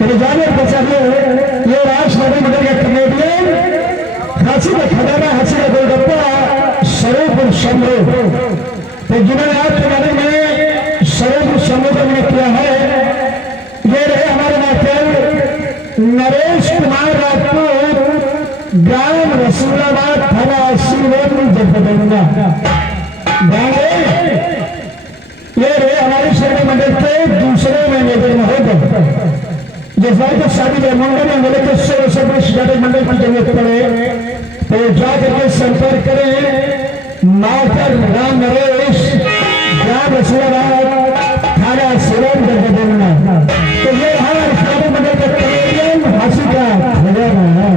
मेरे जाने को चाहिए ये राष्ट्रवादी मगर के कमेडियन हंसी का खजाना हंसी का गोलगप्पा स्वरूप शंभू तो जिन्होंने आज के बारे में स्वरूप शंभू का मैंने किया है ये रहे हमारे मास्टर नरेश कुमार राजपूत ग्राम रसूलाबाद थाना सीवन जगदम्बा ये रहे हमारे शहर मंडल के दूसरे मैनेजर महोदय जैसा कि शादी मंडल में मिले के शहर मंडल की जरूरत पड़े तो जाकर के संपर्क करें मास्टर राम नरेश ग्राम रसूलाबाद थाना सीवन जगदम्बा तो ये हमारे शहर मंडल के कमेडियन हंसी का खजाना है।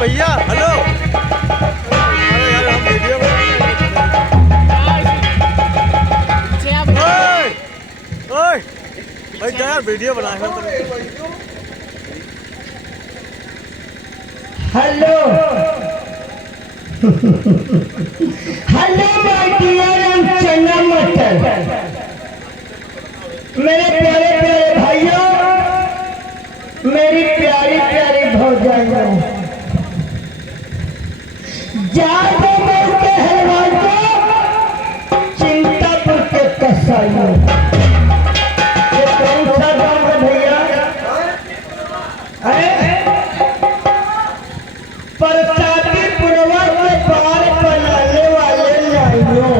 भैया हेलो यार हम वीडियो ओए भाई यार वीडियो बनाए हैं hello hello my dear and चन्ना मटर मेरे प्यारे प्यारे भाइयों मेरी प्यारी प्यारी भौजाइयों जादू मोड़ के हलवाई को चिंतापुर के कसाईयों ये कौन सा गाँव है भैया परसाती पुरवा के पार बनाने वाले नाइयों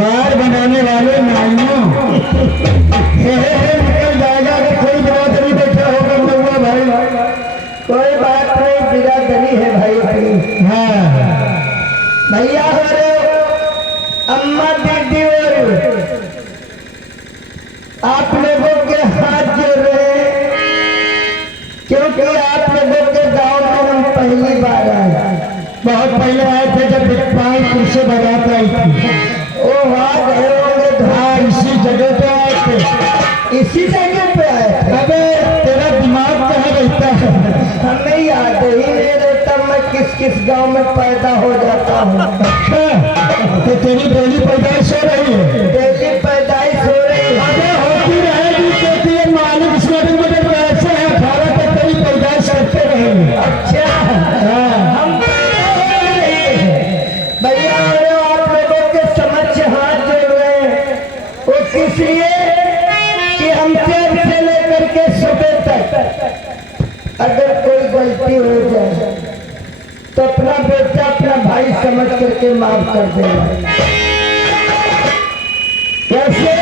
बार बनाने वाले नाइयों निकल जाएगा कि कोई बिरादरी बैठा होगा महुआ भाई कोई बात नहीं बिरादरी है भाई भाई हाँ भैया हमारे अम्मा दीदी और आप लोगों के हाथ जोड़ रहे हैं क्योंकि आप लोगों के गांव में हम पहली बार आए बहुत पहले आए थे जब 5 से बारात आई थी ओ वहाँ गए होंगे हाँ इसी जगह पे आए थे इसी जगह पे आए थे अबे तेरा दिमाग कहाँ रहता है हमें याद ही नहीं रहता मैं किस किस गांव में पैदा हो जाता हूँ अच्छा तो तेरी डेली पैदाइश हो रही है डेली पैदाइश हो रही है अबे होती रहेगी क्योंकि ये मालिक इसमें ऐसे हैं 18 तक तेरी पैदाइश करते रहेंगे अच्छा हम भैया आप लोगों के समझ हाथ जोड़ रहे हैं वो किस लिए कि हमसे से लेकर के सुबह तक अगर कोई गलती हो जाए तो अपना बेटा अपना भाई समझ करके माफ कर देगा कैसे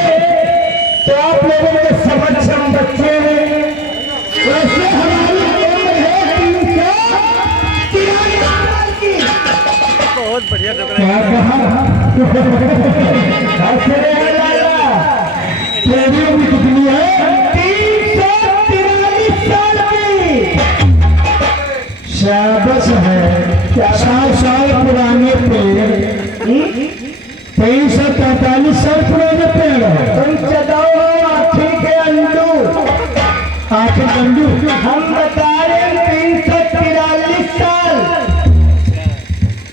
तो आप लोगों के समझ हम बच्चे हैं वैसे हमारी उम्र है 393 साल की बहुत बढ़िया तेरी उम्र कितनी है 343 साल की शाबाश है 4 साल पुराने पेड़ 343 साल पुराने पेड़ तुम चलाओ आँखी के अंडू आँखी अंडू हम बता रहे 343 साल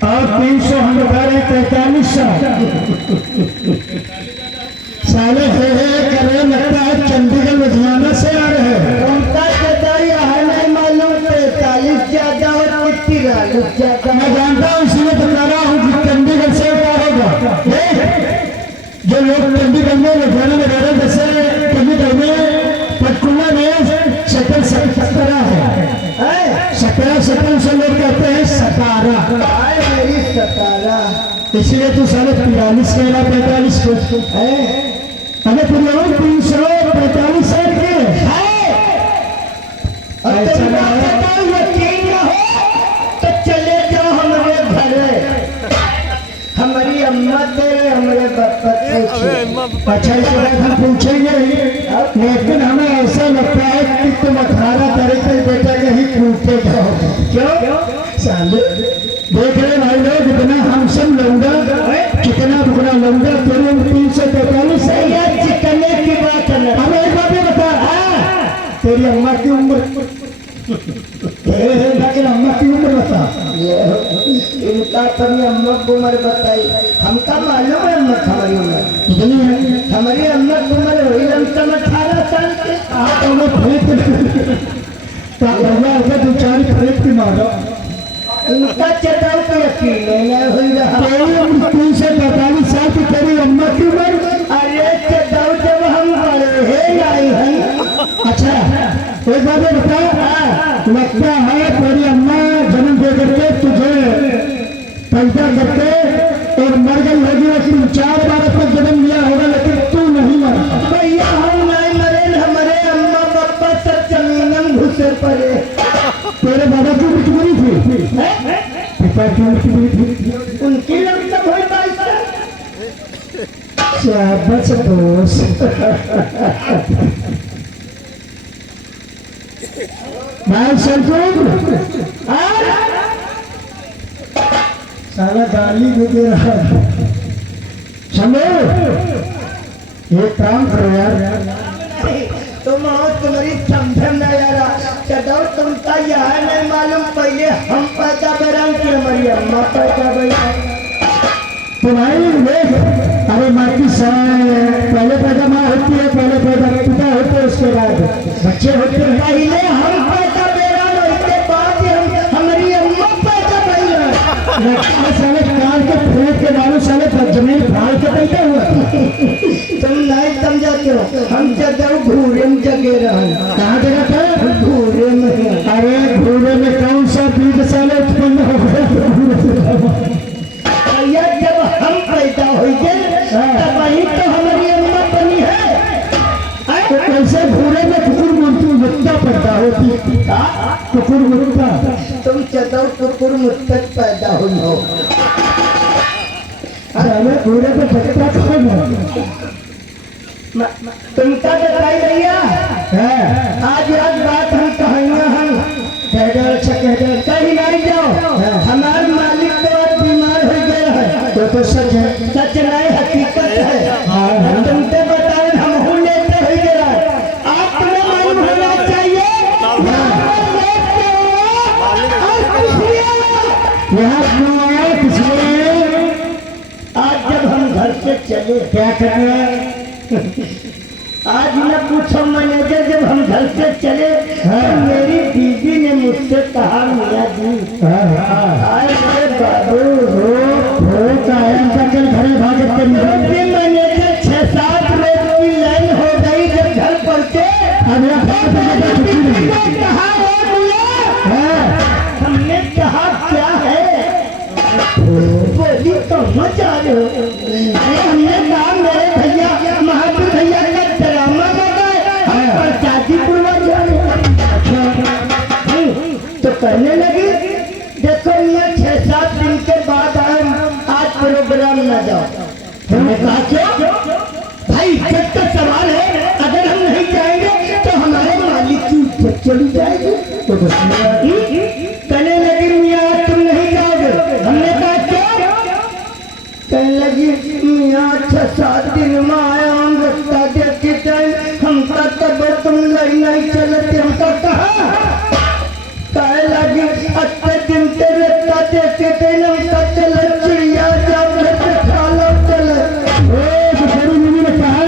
और 300 हम बता रहे 43 साल साले कर रहे लगता है चंडीगढ़ लुधियाना से आ रहे हैं उनका जताई है नहीं मालूम 43 ज्यादा और चालीस जाता मैं जानता हूँ, इसलिए तो कह रहा हूँ कि चंडीगढ़ से क्या होगा। जो लोग चंडीगढ़ में लुधियाना में रह रहे, जैसे चंडीगढ़ में पंचकुला में शक्ल सतारा है, सतारा शक्ल से लोग कहते हैं सतारा, मेरी सतारा, इसलिए तू साले 43 कहना 45 को है। अगर तुम लोग 345 साल के है, यकीन न हो तो चले जाओ हमारे घर, हमारी अम्मा तेरे हमारे पापा पूछे। अच्छा इस बात हम पूछेंगे, लेकिन हमें ऐसा लगता है कि तुम 18 तारीख को बेटा कहीं कूदते जाओ। क्यों साले देख रहे भाई लोग, कितना हम सब लौंडा, कितना बुरा लौंडा, तेरे 343 है यार, चिकने की बात है। हमें एक बात बता, तेरी अम्मा की उम्र, लेकिन अम्मा की उम्र बता। इनका अपनी अम्मा की उम्र बताई, हमका मालूम है अम्मा हमारी उम्र कितनी है। हमारी अम्मा की उम्र हुई लमसम 18 साल के। आप दो चार फ्रेट की मारो, इनका चटाऊ को यकीन नहीं हुई रहा। 345 साल की तेरी अम्मा की उम्र, अरे चटाऊ जब हम बड़े हैं आई हैं। अच्छा एक बात बता, लगता है तेरी अम्मा जन्म दे करके तुझे पैदा करके और मर गई होगी, और 3-4 बार तक जन्म लिया होगा, लेकिन तू नहीं मरा। भैया हम नहीं मरे, हमारे अम्मा पापा सब जमीन घुसे पड़े। तेरे बाबा की उम्र कितनी थी? पिता की उम्र कितनी थी? उनकी लमसम हुई 22 साल। शाबाश दोस्त। भाई साला गाली भी दे रहा है। समझो ये काम करो यार, तुम तुम्हारी समझ में यारा चढ़ाओ, तुमका यह नहीं मालूम पहले हम पैदा बरान की हमारी अम्मा पैदा बरान तुम्हारी देख। अरे माँ की पहले पैदा माँ होती है, पहले पैदा पिता होते हैं, उसके बाद बच्चे होते हैं। पहले हम पैदा बरान, उसके बाद हमारी अम्मा पैदा बरान। साले काल के फेंक के डालो, साले जमीन फाड़ के पैदा हुआ। तुम नहीं समझाते हो, हम जगह घूरे में जगे रहे। कहाँ जगह था? घूरे में। अरे घूरे में कौन सा बीज साले उत्पन्न हो गया? जब हम पैदा हो गए तब वही तो हमारी अम्मा बनी है। तो कैसे घूरे में कुकुर मुत्ता पैदा होती? कुकुर मुत्ता, तुम चलो कुकुर मुत्ता पैदा हुई हो। अरे घूरे पे ठकता कौन है? तुमका बताई भैया आज बात हम कहानियां हम कहीं नहीं जाओ। हमारे मालिक तो आज बीमार हो गया है, तो सच है, सच नहीं हकीकत है। तुमसे बताए हम लेते हो गया, आपने मालूम होना चाहिए। यहाँ क्यों आए, किसलिए? आज जब हम घर से चले क्या करने, आज न पूछो मैनेजर, जब हम घर से चले तो मेरी बीवी ने मुझसे कहा, मियां जी आए मेरे बाबू हो चल घरे भागते। मैनेजर 6-7 रोज की लाइन हो गई, जब घर पहुंचे हमने कहा क्या है, बोली तो मजा रहे हो। हमने कहा मेरे भैया महावीर भैया का ड्रामा लगा और शादी पूर्वज तो कहने लगी, देखो ये 6-7 दिन के बाद आज प्रोग्राम न जाओ। हमने कहा क्यों भाई, इज्जत का सवाल है, अगर हम नहीं जाएंगे तो हमारे मालिक की इज्जत चली जाएगी। तो कहने लगी मियाँ तुम नहीं जाओगे। हमने कहा क्यों? कहने लगी मियाँ 6-7 दिन में आया हम रास्ता देखते टाइम हमका तब तुम नहीं चलते, हमका कहा कहे लगी अच्छे दिन के रास्ता देखते टाइम हमका चले चिड़िया जब खालो चले। मम्मी ने कहा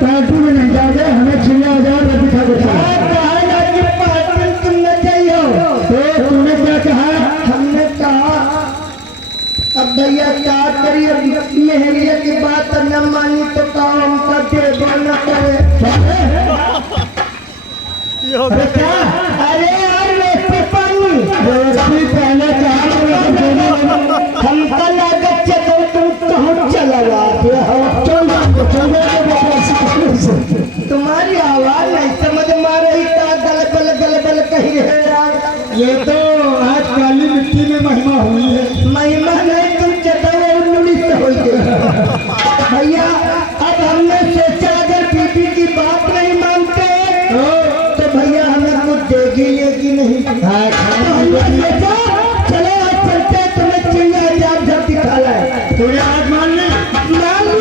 पार्टी में नहीं जाओगे, हमें चिड़िया दिखा देते। पार्टी तुम न जाइयो। तो तुमने क्या कहा? ऐसी पहले हमका लागत चलो तुम कहूँ चला तुम्हारी आवाज नहीं समझ में आ रही था गल बल कही है यार। ये तो आज काली मिट्टी में महिमा हुई है। महिमा नहीं तुम चटावे उन्नुली से हो भैया। अब हमने सोचा अगर बीबी की बात नहीं मानते तो भैया हमें कुछ देगी लेगी नहीं। चलो आज चलते तुम्हें चिड़िया जाप जब दिखा लाए। तूने आज मान ली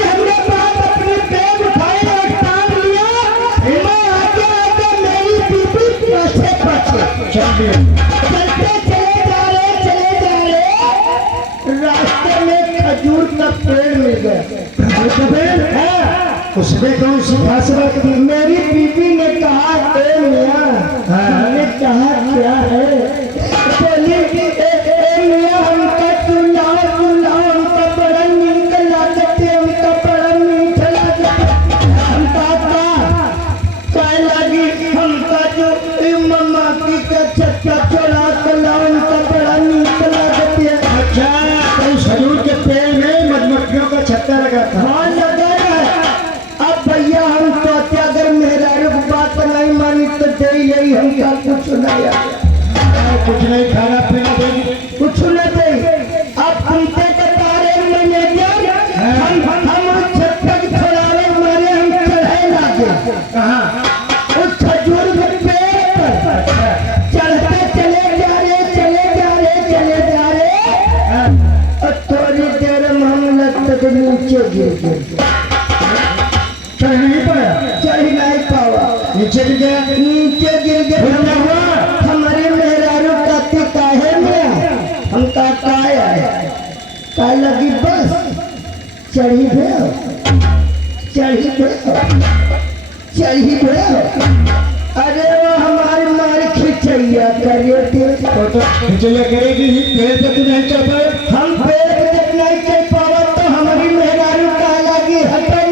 हमने बात अपने पैर उठाए और टांग लिया। मैं आगे आगे मेरी बीबी पाछे पाछे चलते चले जा रहे रास्ते में खजूर का पेड़ मिल गया। उसमें कौन सी खास बात थी? मेरी बीबी ने कहा ए मियां। मैंने कहा क्या है? बोली ए मियां हमका चुल्हा हमका बड़ा नीक लागत है, हमका बड़ा मीठ लागत। हमका काय लगी हमका जो मम्मा की का छक्का छोड़ा कला हमका बड़ा नीक लागत है। अच्छा तो उस खजूर के पेड़ में मधुमक्खियों का छत्ता लगा था? हाँ लगा है। अब भैया हम सोचे अगर मेरा बात नहीं मानी तो दे यही हमका कुछ नहीं खाना पीना देगी कुछ नहीं दे। अब हमसे बता रहे मैनेजर हम छत्ता छोड़ावे मारे हम चढ़े लागे। कहाँ? उस खजूर के पेड़ पर चढ़ते चले जा रहे और थोड़ी देर में हम लगते नीचे गिर गए। चढ़ नहीं पावा नीचे गिर गया। हमारी मेहरारू कहती काहे में हमका काय लगी बस चढ़ी भेल। अरे वो हमारी मार खिंचैया करेगी पेड़ पे नहीं चढ़ पाए। हम पेड़ पे नहीं चढ़ पावा तो हमारी मेहरारू कह लगी हटाई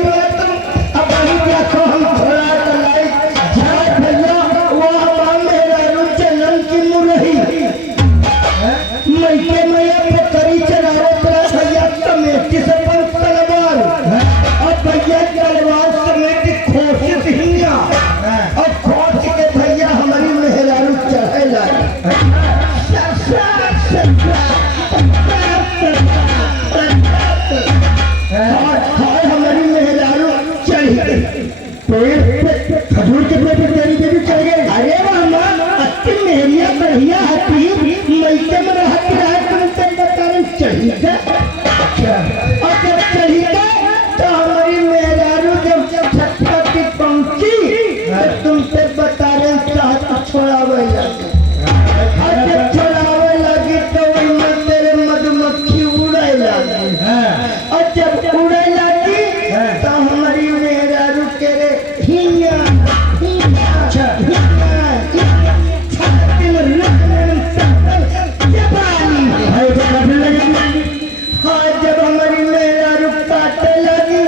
देखो हम थोड़ा चलाए जाए भैया। वो हमारा मेहरारू चलन की मुरही मैके मैया पकड़ी चलाओ भैया कमेटी से तलवार और भैया तलवार समेटी खोसित हिंगा और खोच के भैया हमारी मेहरारू चढ़े लाई। हमारी मेहरारू चढ़ी गई खजूर के पेड़ पे तेरी देवी चढ़ गए। अरे अति मेहरिया बढ़िया हती मैके में रहती रहे तुमसे बता रहे चढ़ी गए। और जब चढ़ी गए तो हमारी मेहरारू जब छत्ता की पहुंची तो तुमसे बता रहे छोड़ावे लगी। और जब छोड़ावे लगी तो उनमें तेरे मधुमक्खी उड़े लगी। और जब उड़े लगी तो हमारी मेहरारू के जब हमारी मेहरारू काटे लगी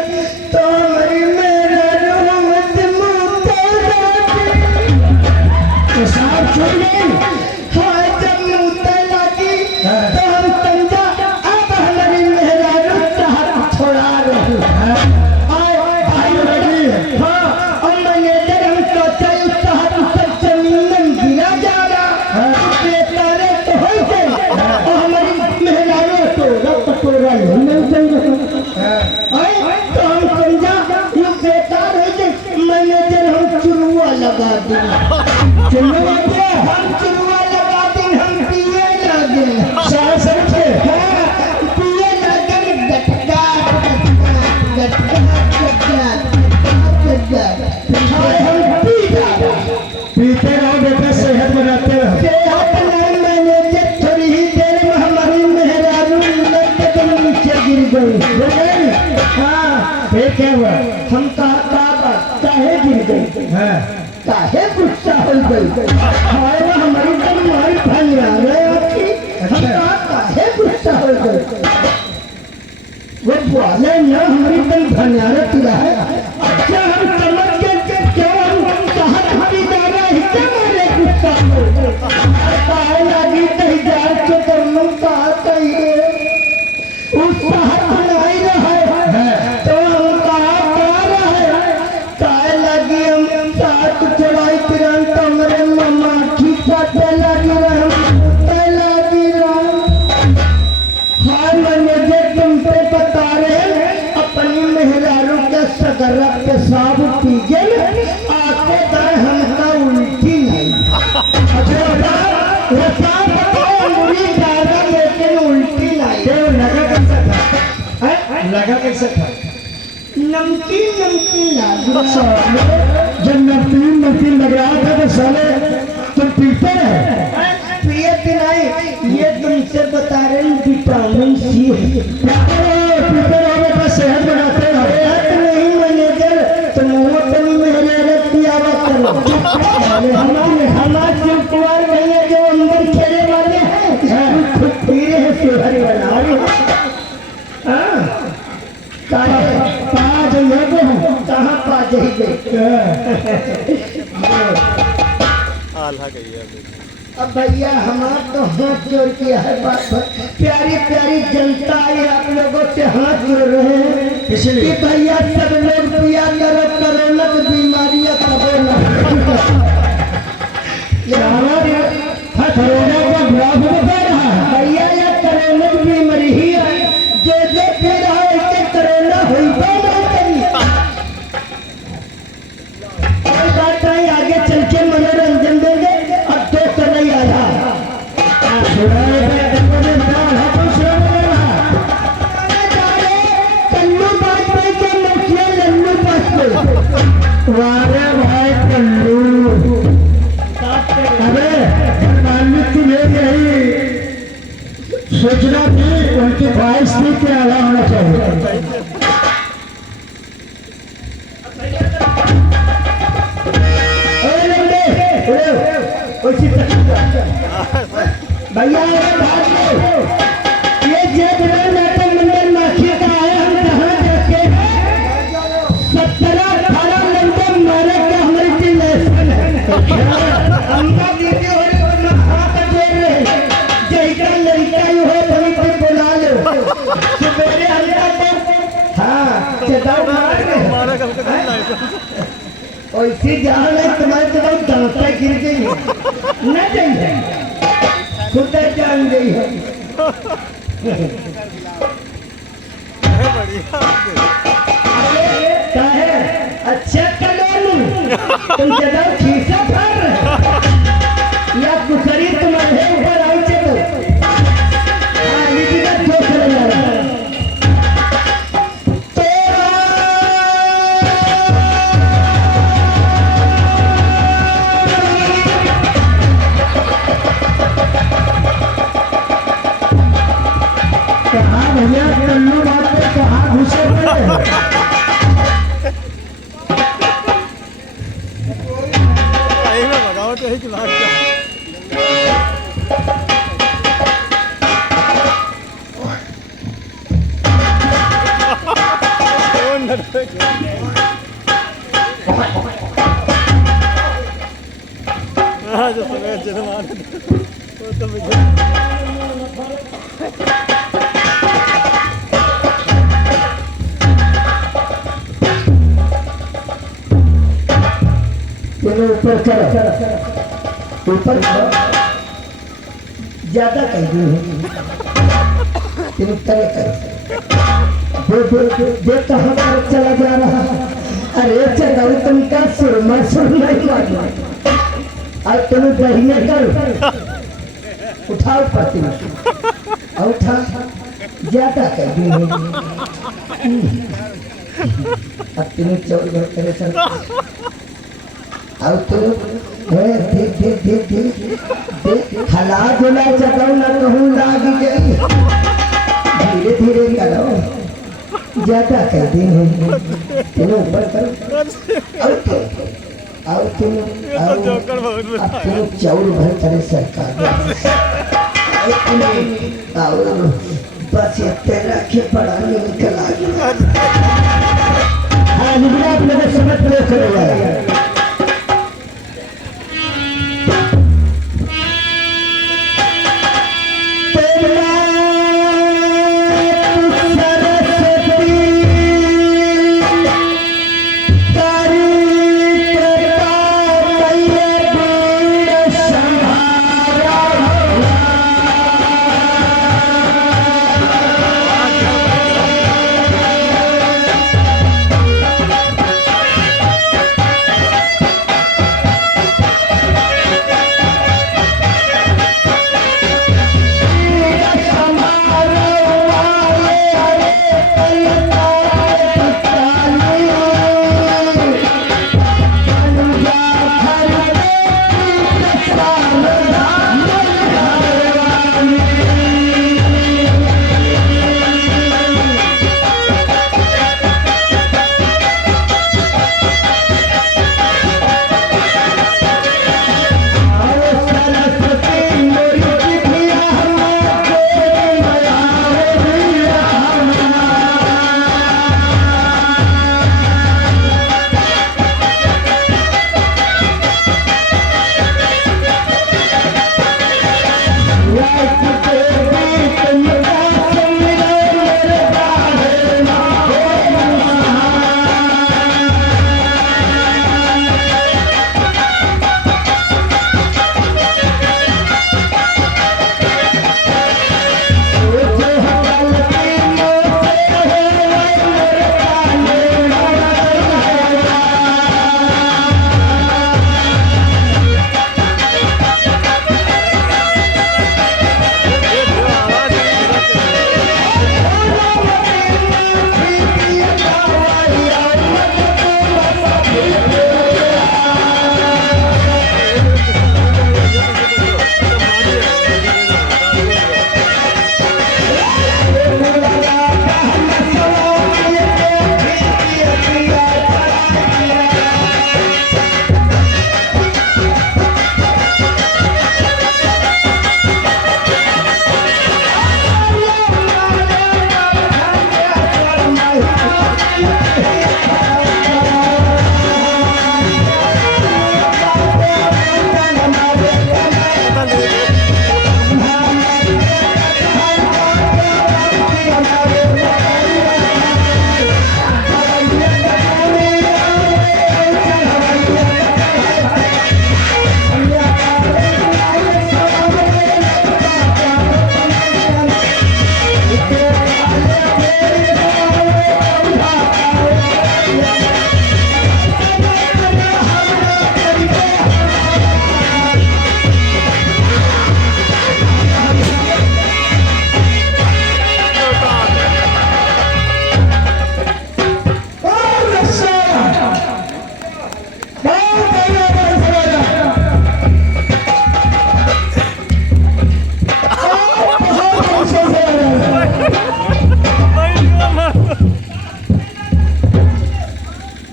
तो हमारी मेहरारू हमसे मुंह तो साफ छोड़ गई। हाँ जब मुंह लगी तो हम समझा अब हमारी मेहरारू हाथ छोड़ा रही है। लगा दी हम चुरुआ लगा दी हम पिए लगे पिए लगे पीते रहो बेटा सेहत बनाते रहो। सेहत नहीं मैनेजर थोड़ी ही देर में हमारी मेहरारू नीचे गिर गई। हाँ फिर क्या हुआ? हम काहे गिर गई? काहे गुस्सा हो गई? हमारी मारी भंगा गए। काहे गुस्सा हो गई? वो बोले ना हमारी तन भंगारत रहा। अच्छा हम समझ के क्यों हम कहा हमारी दादा ही क्या मारे गुस्सा हो? काहे लगी कहीं जा सगरा पेशाब पी गए आके दाए हमका उल्टी नहीं। लेकिन उल्टी नहीं लगा कैसा था? लगा कैसा था? नमकीन नमकीन जब नमकीन नमकीन लग रहा था तो साले तुम पीते रहे? पिए कि नहीं ये तुमसे बता रहे हैं, विटामिन सी पीते रहोगे तो सेहत बनाते रहो। नहीं मैनेजर तुम मेहनत किया करो। हमारे कुमार नहीं है जो अंदर खेले वाले हैं, खुद पी रहे हैं सेहत बना रहे हैं। कहाँ पा जाइए? आल्हा गई है अब भैया हमारा तो हाथ जोड़ किया है बात प्यारी प्यारी जनता आई आप लोगों से हाथ जोड़ रहे हैं कि भैया सब लोग पिया करो, कोरोना की बीमारियां कबो न भैया या कोरोना की बीमारी ही है जो पी रहा है इससे कोरोना होता नहीं। आगे चल के मनोरंजन देंगे। अब तो नहीं आया कल्लू बाजपेयी के मुखिया लल्लू बाजपेयी। वारे भाई कल्लू अरे यही सोचना थी उनकी ख्वाहिश थी कि आला होना चाहिए। भैया ये जब नाटक मंडल माखी का है, हम कहाँ जाते हैं? 17-18 नंबर मारे का हमारी टीम हमका दीदी हो रही और हाथ जोड़ रहे जैसा लड़का ही हो वही पे बुला लो सवेरे हल्का तो हाँ चटाओ मार रहे ऐसी जहाँ नहीं तुम्हारे तो दांता गिर गई न जाइए खुद जान गई है। क्या है अच्छा कलोनी तुम जगह खीसा फाड़ रहे या कुसरी तुम्हारे ऊपर आई चलो हाँ लीजिए का ठोक चले जा रहा भैया कल्लू बात पे कहाँ घुसे पड़े? बताओ तो है कि लाभ क्या जो समय जन्मान वो तो ऊपर चढ़ो ऊपर ज्यादा कर दी देख कहाँ पर चला जा रहा है। अरे चलो तुमका सुरमा सुरमा ही मारना और तुम दहिया करो उठाओ पति उठा ज्यादा कर दी अब तुम चौर घर करे सर अब तो देख हला जुला चलाओ ना कहूँ लाग गई धीरे धीरे करो ज्यादा कर दिन तुम ऊपर करो अब तुम चौर भर करे सरकार और बस इतने रखे पड़ा निकल आ गया। हाँ आप लोग समझ ले चले जाए